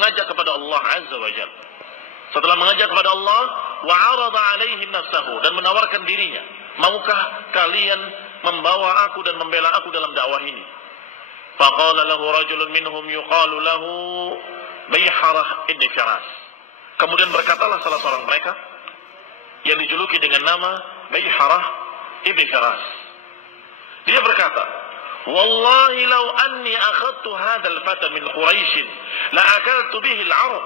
mengajak kepada Allah Azza wa Jalla. Setelah mengajak kepada Allah, wa 'arada 'alaihim nafsahu, dan menawarkan dirinya, maukah kalian membawa aku dan membela aku dalam dakwah ini? Faqala lahu rajulun minhum yuqalu lahu Bayharah ibn Firas. Kemudian berkatalah salah seorang mereka yang dijuluki dengan nama Bayharah ibn Firas. Dia berkata, "Wallahi law anni akhadtu hadzal fata min Quraisy la akaltu bihi al-'arab."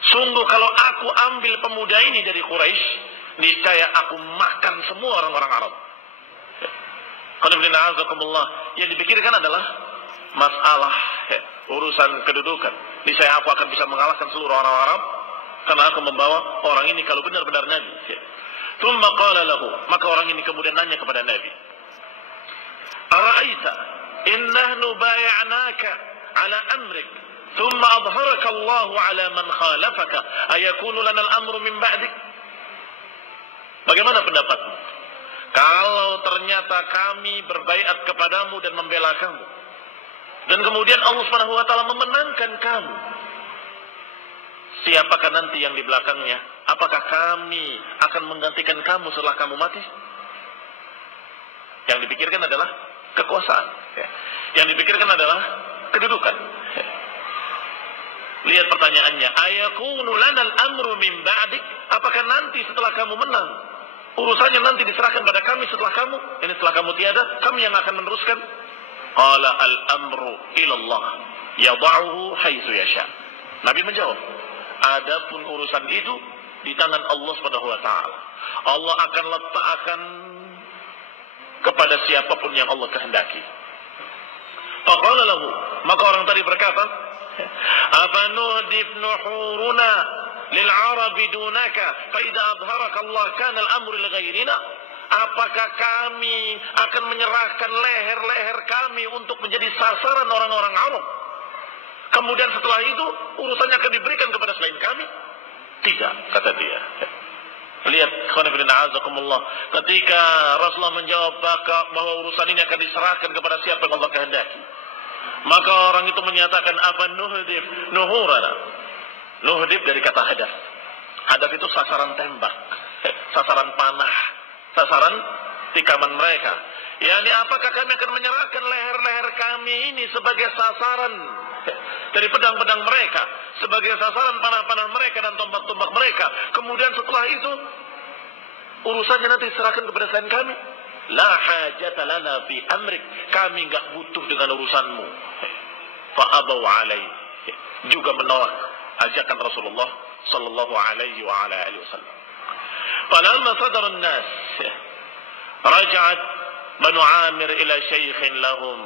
Sungguh kalau aku ambil pemuda ini dari Quraisy, niscaya aku makan semua orang-orang Arab. Yang dipikirkan adalah masalah urusan kedudukan. Niscaya aku akan bisa mengalahkan seluruh orang Arab karena aku membawa orang ini kalau benar-benar Nabi. Tsumma qala lahu, maka orang ini kemudian nanya kepada Nabi, "Ara'aita in nahnu bay'anaka ala amrik, thumma adharaka Allahu ala man khalafaka, ayakunu lana al-amru min ba'dik?" Bagaimana pendapatmu kalau ternyata kami berbaiat kepadamu dan membela kamu, dan kemudian Allah Subhanahu wa taala memenangkan kamu, siapakah nanti yang di belakangnya? Apakah kami akan menggantikan kamu setelah kamu mati? Yang dipikirkan adalah kekuasaan. Yang dipikirkan adalah kedudukan. Lihat pertanyaannya, ayakunu lanal amru min ba'dik? Apakah nanti setelah kamu menang, urusannya nanti diserahkan pada kami setelah kamu? Ini setelah kamu tiada, kami yang akan meneruskan. Qala al-amru ilallah yada'uhu haitsu yasha. Nabi menjawab, adapun urusan itu di tangan Allah Subhanahu wa taala. Allah akan letakkan kepada siapapun yang Allah kehendaki. Faqala lahu, maka orang tadi berkata, "Afanuhdif nuhuruna lil arabi dunaka fa idza adharaka Allah kana al-amru li ghairina?" Apakah kami akan menyerahkan leher-leher kami untuk menjadi sasaran orang-orang Arab? Kemudian setelah itu urusannya akan diberikan kepada selain kami? Tidak, kata dia. Lihat, ketika Rasulullah menjawab bahwa urusan ini akan diserahkan kepada siapa yang Allah kehendaki, maka orang itu menyatakan, apa nuhdif nuhurana. Nuhdif dari kata hadaf. Hadaf itu sasaran tembak, sasaran panah, sasaran tikaman mereka. Yani apakah kami akan menyerahkan leher-leher kami ini sebagai sasaran dari pedang-pedang mereka, sebagai sasaran panah-panah mereka dan tombak-tombak mereka. Kemudian setelah itu urusannya nanti diserahkan kepada selain kami. La hajata lana fi amrik, kami enggak butuh dengan urusanmu. Fa abaw alaihi, juga menolak ajakan Rasulullah sallallahu alaihi wa ala alihi wasallam. Falamma sadara an-nas raja'at Banu Amir ila syaikhin lahum.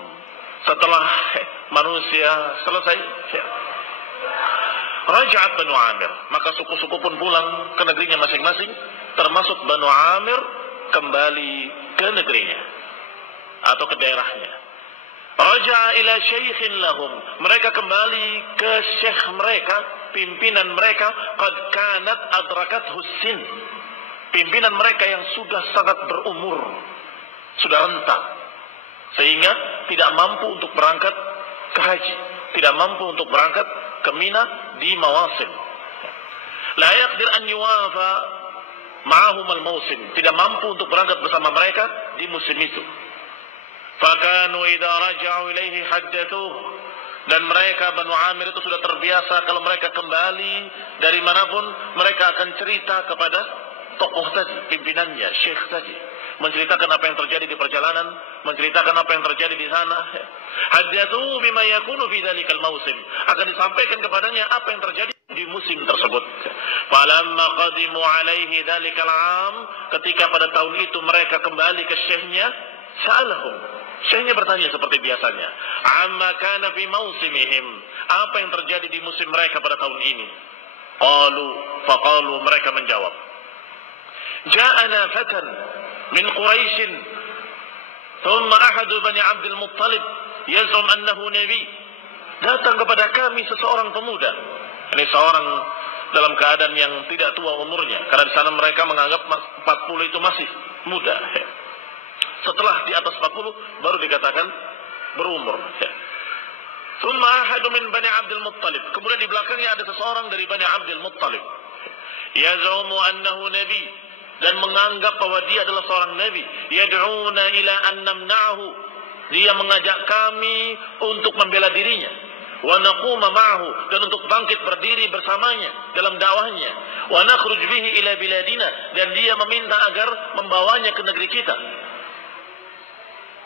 Setelah manusia selesai, raja'at Banu Amir, maka suku-suku pun pulang ke negerinya masing-masing, termasuk Banu Amir kembali ke negerinya atau ke daerahnya. Raja'a ila syaikhin lahum, mereka kembali ke syekh mereka, pimpinan mereka, qad kanat adrakathu sin, pimpinan mereka yang sudah sangat berumur, sudah renta, sehingga tidak mampu untuk berangkat ke haji, tidak mampu untuk berangkat ke Mina di mawasim. La yaqdir an yuwafa ma'ahum al-mawsim, tidak mampu untuk berangkat bersama mereka di musim itu. Fakanu idza raja'u ilaihi haddatsuh, dan mereka Banu Amir itu sudah terbiasa kalau mereka kembali dari manapun mereka akan cerita kepada tokoh tadi, pimpinannya, syekh tadi, menceritakan apa yang terjadi di perjalanan, menceritakan apa yang terjadi di sana. Haddatsu bima yakunu fi dzalikal mausim, akan disampaikan kepadanya apa yang terjadi di musim tersebut. Falamma qadimu alaihi dzalikal am, ketika pada tahun itu mereka kembali ke syekhnya, sa'alahum, syekhnya bertanya seperti biasanya, amma kana fi mausimihim, apa yang terjadi di musim mereka pada tahun ini. Faqalu, mereka menjawab, ja'ana fatan min Quraisy, thumma ahadu bani Abdul Muttalib yaz'um annahu nabi. Datang kepada kami seseorang pemuda. Ini seorang dalam keadaan yang tidak tua umurnya, karena di sana mereka menganggap 40 itu masih muda. Setelah di atas 40 baru dikatakan berumur. Thumma ahadu min Bani Abdul Muttalib. Kemudian di belakangnya ada seseorang dari Bani Abdul Muttalib. Yaz'umu annahu nabi, dan menganggap bahwa dia adalah seorang nabi. Yad'una ila an namna'ahu, dia mengajak kami untuk membela dirinya. Wa naquma ma'ahu, dan untuk bangkit berdiri bersamanya dalam dakwahnya. Wa nakhruj bihi ila biladina, dan dia meminta agar membawanya ke negeri kita.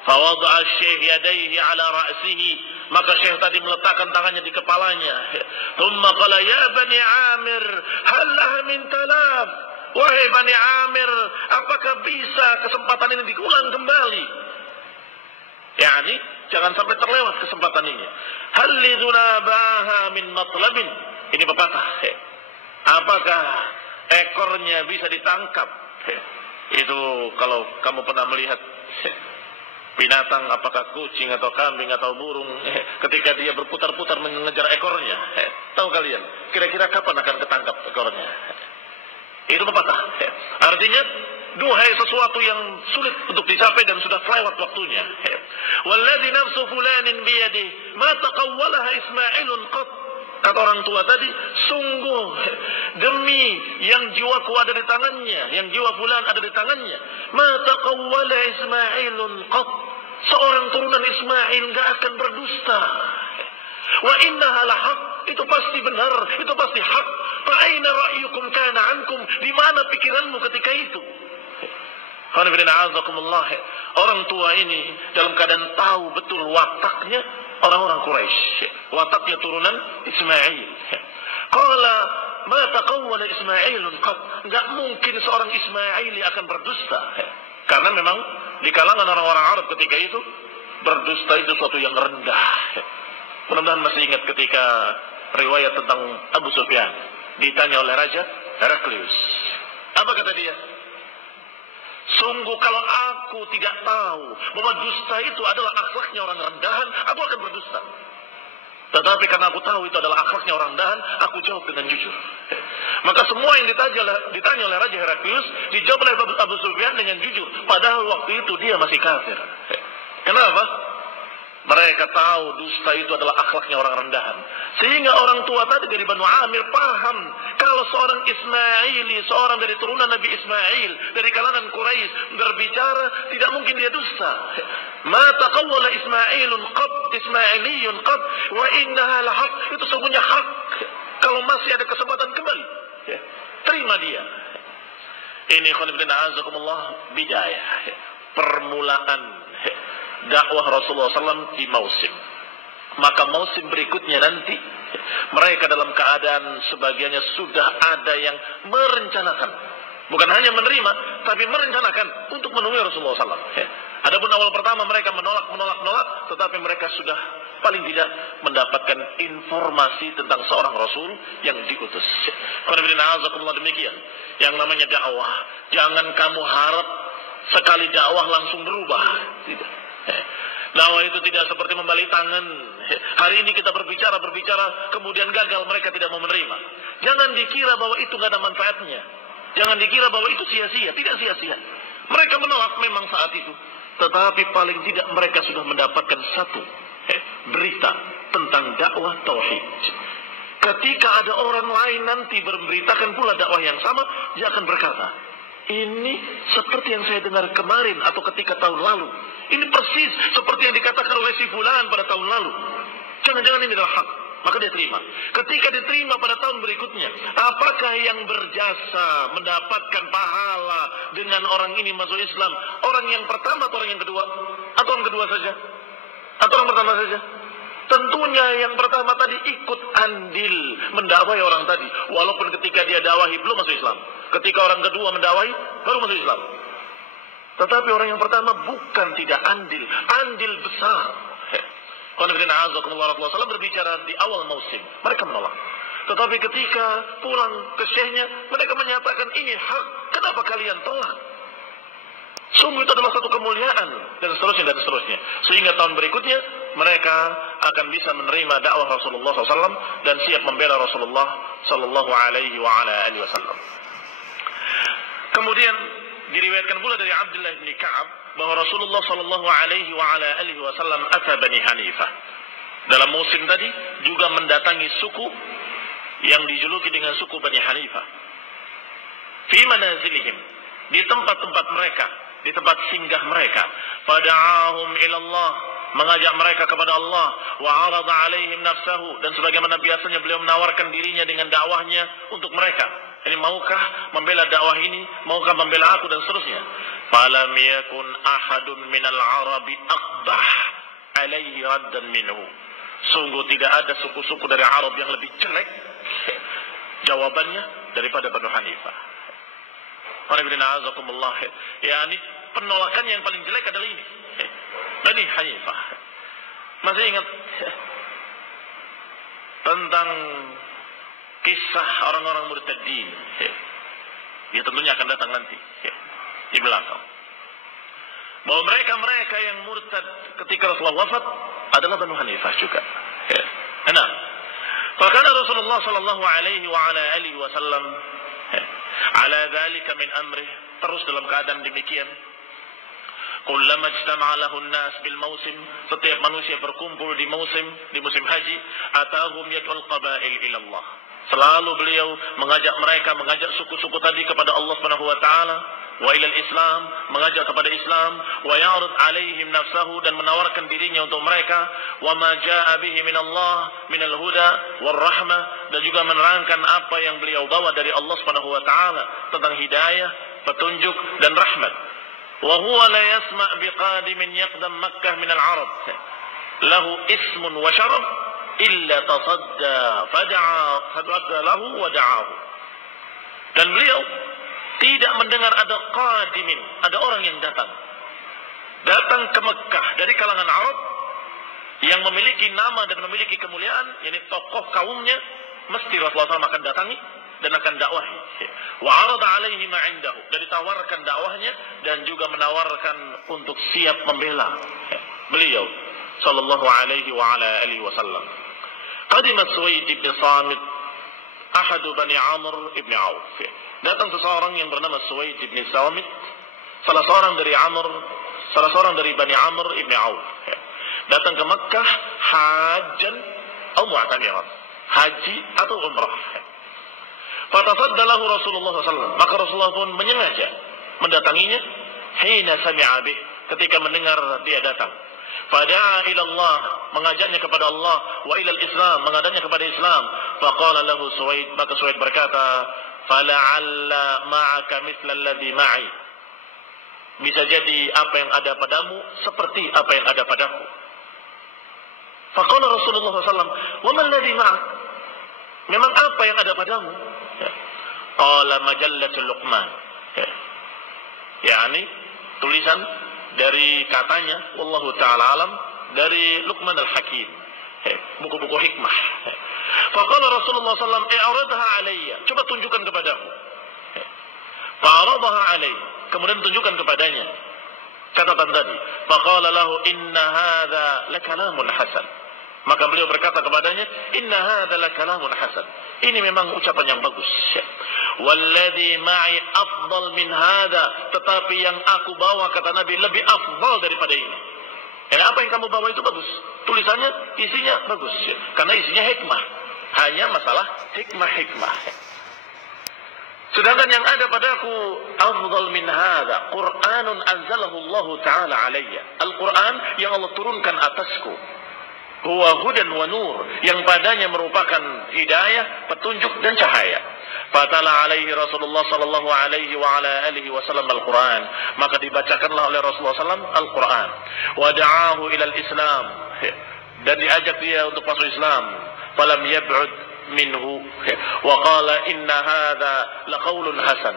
Fawada'a syekh yadayhi ala ra'sihi, maka syekh tadi meletakkan tangannya di kepalanya. Thumma qala ya Bani Amir, hal laha min talaf. Wahai Bani Amir, apakah bisa kesempatan ini diulang kembali? Yani, jangan sampai terlewat kesempatan ini. Hal lidzunabaha min matlabin. Ini pepatah. Apakah ekornya bisa ditangkap? Itu kalau kamu pernah melihat binatang, apakah kucing atau kambing atau burung, ketika dia berputar-putar mengejar ekornya, tahu kalian kira-kira kapan akan ketangkap ekornya? Itu pepatah. Artinya duhai sesuatu yang sulit untuk dicapai dan sudah kelewat waktunya. Walladzi nafsu fulanin biyadihi ma taqawwalaha Ismailun qat. Kata orang tua tadi, sungguh demi yang jiwaku ada di tangannya, yang jiwa fulan ada di tangannya, ma taqawwala Ismailun qat. Seorang turunan Ismail enggak akan berdusta. Wa innaha lahaq, itu pasti benar, itu pasti hak. Fa aina ra'yukum kana ankum, di mana pikiranmu ketika itu? Orang tua ini dalam keadaan tahu betul wataknya orang-orang Quraisy, wataknya turunan Ismail. Qala ma taqawwala Ismailun qad, enggak mungkin seorang Ismaili akan berdusta. Karena memang di kalangan orang-orang Arab ketika itu berdusta itu suatu yang rendah. Mudah-mudahan masih ingat ketika riwayat tentang Abu Sufyan ditanya oleh Raja Heraklius. Apa kata dia? Sungguh kalau aku tidak tahu bahwa dusta itu adalah akhlaknya orang rendahan, aku akan berdusta. Tetapi karena aku tahu itu adalah akhlaknya orang rendahan, aku jawab dengan jujur. Maka semua yang ditanya oleh Raja Heraklius dijawab oleh Abu Sufyan dengan jujur. Padahal waktu itu dia masih kafir. Kenapa? Mereka tahu dusta itu adalah akhlaknya orang rendahan. Sehingga orang tua tadi dari Banu Amir paham kalau seorang Ismaili, seorang dari turunan Nabi Ismail, dari kalangan Quraisy berbicara, tidak mungkin dia dusta. Ma taqawwala Ismailun qad, Ismailiyun qad, wa innaha lahaq, itu sungguhnya hak. Kalau masih ada kesempatan kembali, terima dia. Ini khonibdina azakumullah bidayah, permulaan dakwah Rasulullah SAW di mausim. Maka mausim berikutnya nanti mereka dalam keadaan sebagiannya sudah ada yang merencanakan, bukan hanya menerima, tapi merencanakan untuk menemui Rasulullah SAW. Adapun awal pertama mereka menolak, tetapi mereka sudah paling tidak mendapatkan informasi tentang seorang Rasul yang diutus. Demikian yang namanya dakwah. Jangan kamu harap sekali dakwah langsung berubah. Tidak. Dakwah itu tidak seperti membalik tangan. Hari ini kita berbicara, kemudian gagal, mereka tidak mau menerima. Jangan dikira bahwa itu nggak ada manfaatnya. Jangan dikira bahwa itu sia-sia. Tidak sia-sia. Mereka menolak memang saat itu, tetapi paling tidak mereka sudah mendapatkan satu berita tentang dakwah tauhid. Ketika ada orang lain nanti memberitakan pula dakwah yang sama, dia akan berkata, ini seperti yang saya dengar kemarin atau ketika tahun lalu. Ini persis seperti yang dikatakan oleh si fulan pada tahun lalu. Jangan-jangan ini adalah hak. Maka dia terima. Ketika diterima pada tahun berikutnya, apakah yang berjasa mendapatkan pahala dengan orang ini masuk Islam? Orang yang pertama atau orang yang kedua? Atau orang kedua saja? Atau orang pertama saja? Tentunya yang pertama tadi ikut andil mendakwai orang tadi. Walaupun ketika dia dakwahi belum masuk Islam. Ketika orang kedua mendakwahi baru masuk Islam. Tetapi orang yang pertama bukan tidak andil, andil besar. Rasulullah berbicara di awal musim, mereka menolak. Tetapi ketika pulang ke syekhnya, mereka menyatakan ini hak. Kenapa kalian tolak? Sungguh itu adalah satu kemuliaan dan seterusnya. Sehingga tahun berikutnya mereka akan bisa menerima dakwah Rasulullah SAW dan siap membela Rasulullah SAW. Kemudian diriwayatkan pula dari Abdullah bin Ka'ab bahwa Rasulullah sallallahu alaihi wasallam ata Bani Hanifah. dalam musim tadi juga mendatangi suku yang dijuluki dengan suku Bani Hanifah. Fi manazilihim, di tempat-tempat mereka, di tempat singgah mereka. Fada'ahum ilallah, mengajak mereka kepada Allah. Wa 'arada 'alaihim nafsahu, dan sebagaimana biasanya beliau menawarkan dirinya dengan dakwahnya untuk mereka. Ini maukah membela dakwah ini? Maukah membela aku dan seterusnya? Falam yakun ahadun minal arabi aqbah alaihi raddan minhu. Sungguh tidak ada suku-suku dari Arab yang lebih jelek jawabannya daripada Banu Hanifah. Yani penolakannya yang paling jelek adalah ini, Bani Hanifah. Masih ingat tentang kisah orang-orang murtadin? Ya tentunya akan datang nanti di belakang. Bahwa mereka yang murtad ketika Rasulullah wafat adalah Banu Hanifah juga. Nah, bahkan Rasulullah sallallahu alaihi wa ala alihi wasallam ala dzalika min amrih, terus dalam keadaan demikian. Kullama ijtama'a lahu an-nas bil mausim, setiap manusia berkumpul di musim haji, atahum yad'ul qabail ila Allah. Selalu beliau mengajak suku-suku tadi kepada Allah Subhanahu wa taala, wa ilal Islam, mengajak kepada Islam, wa ya'rid 'alaihim nafsahu, dan menawarkan dirinya untuk mereka, wa ma jaa'a bihi min Allah minal huda war rahmah, dan juga menerangkan apa yang beliau bawa dari Allah Subhanahu wa taala tentang hidayah, petunjuk dan rahmat. Wa huwa la yasma' biqadimin yaqdam Makkah min al-'arab lahu ismun wa syaraf illa tasadda fada'a lahu wa da'ahu. Dan beliau tidak mendengar ada qadimin, ada orang yang datang ke Mekah dari kalangan Arab yang memiliki nama dan memiliki kemuliaan, yakni tokoh kaumnya, mesti Rasulullah SAW akan datangi dan akan dakwahi. Wa 'arada 'alaihi ma 'indahu, dan ditawarkan dakwahnya dan juga menawarkan untuk siap membela beliau sallallahu alaihi wa ala alihi wasallam. Qadima Suwaid bin Samit ahadu Bani Amr ibn Auf. Datang seseorang yang bernama Suwaid bin Samit, salah seorang dari Bani Amr ibn Auf. Datang ke Makkah hajan atau mu'tamiran, haji atau umrah. Fatasadda lahu Rasulullah SAW, maka Rasulullah pun menyengaja mendatanginya. Hina sami'a bih, ketika mendengar dia datang. Fada'a ila Allah, mengajaknya kepada Allah, wa ila Islam, mengajaknya kepada Islam. Faqala lahu Suwaid, maka Suwaid berkata, fala'alla ma'aka mithla alladhi ma'i, bisa jadi apa yang ada padamu seperti apa yang ada padaku. Faqala Rasulullah SAW, wa man alladhi ma'ak, memang apa yang ada padamu? Qala majallatul Luqman, yakni tulisan dari katanya, wallahu ta'ala alam, dari Luqman al-Hakim, buku-buku hikmah. Faqala Rasulullah SAW, i'radha alayya, coba tunjukkan kepadaku. Fa'aradaha alayya, kemudian tunjukkan kepadanya catatan tadi. Faqala lahu inna hadha lakalamun hasan, maka beliau berkata kepadanya, inna hadha lakalamun hasan, ini memang ucapan yang bagus. Walladhi ma'i afdal min hadha, tetapi yang aku bawa, kata Nabi, lebih afdal daripada ini. Dan apa yang kamu bawa itu bagus, tulisannya, isinya bagus, karena isinya hikmah, hanya masalah hikmah. Sedangkan yang ada padaku afdal min hadha Qur'anun anzalahu Allah Ta'ala alayya, Al-Quran yang Allah turunkan atasku. Huwa hudan wa nur, yang padanya merupakan hidayah, petunjuk dan cahaya. Fatala alaihi Rasulullah sallallahu alaihi wa ala alihi wasallam Al-Quran, maka dibacakanlah oleh Rasulullah sallam Al-Quran. Wa da'ahu ilal Islam, dan diajak dia untuk masuk Islam. Falam yab'ud minhu wa qala inna hadha laqaulun hasan,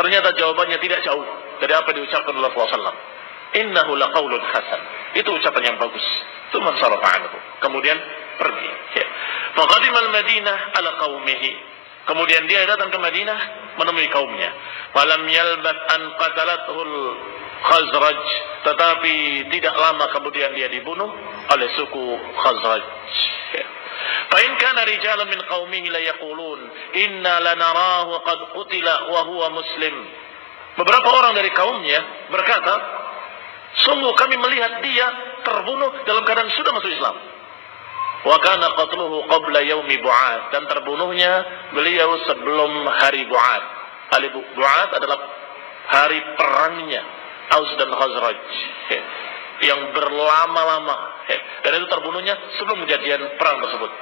ternyata jawabannya tidak jauh dari apa yang diucapkan oleh Rasulullah sallam. Innahu laqaulun hasan, itu ucapan yang bagus. Tsumma sarafa anhu, kemudian pergi. Faqadimal Madinah ala qaumihi, kemudian dia datang ke Madinah menemui kaumnya. Falam yalbat an qatalathul Khazraj, tetapi tidak lama kemudian dia dibunuh oleh suku Khazraj. Fa in kana rijalun min qaumihi la yaqulun inna lanarahu qad qutila wa huwa muslim. Beberapa orang dari kaumnya berkata, sungguh kami melihat dia terbunuh dalam keadaan sudah masuk Islam. Wa kana qatluhu qabla yaumi Bu'ats, dan terbunuhnya beliau sebelum hari Bu'ats. Hari Bu'ats adalah hari perangnya Aus dan Khazraj yang berlama-lama, dan itu terbunuhnya sebelum kejadian perang tersebut.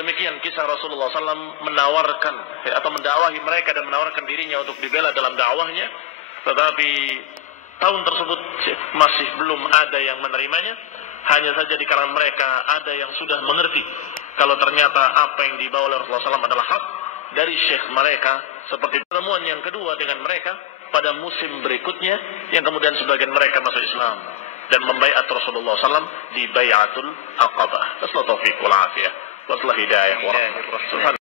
Demikian kisah Rasulullah SAW menawarkan atau mendakwahi mereka dan menawarkan dirinya untuk dibela dalam dakwahnya, tetapi tahun tersebut masih belum ada yang menerimanya. Hanya saja di kalangan mereka ada yang sudah mengerti kalau ternyata apa yang dibawa oleh Rasulullah SAW adalah hak dari syekh mereka. Seperti pertemuan yang kedua dengan mereka pada musim berikutnya, yang kemudian sebagian mereka masuk Islam dan membaiat Rasulullah SAW di Bai'atul Aqabah. Wassalamu taufiq wal afiyah. Wassalamu hidayah wa rahmatullahi.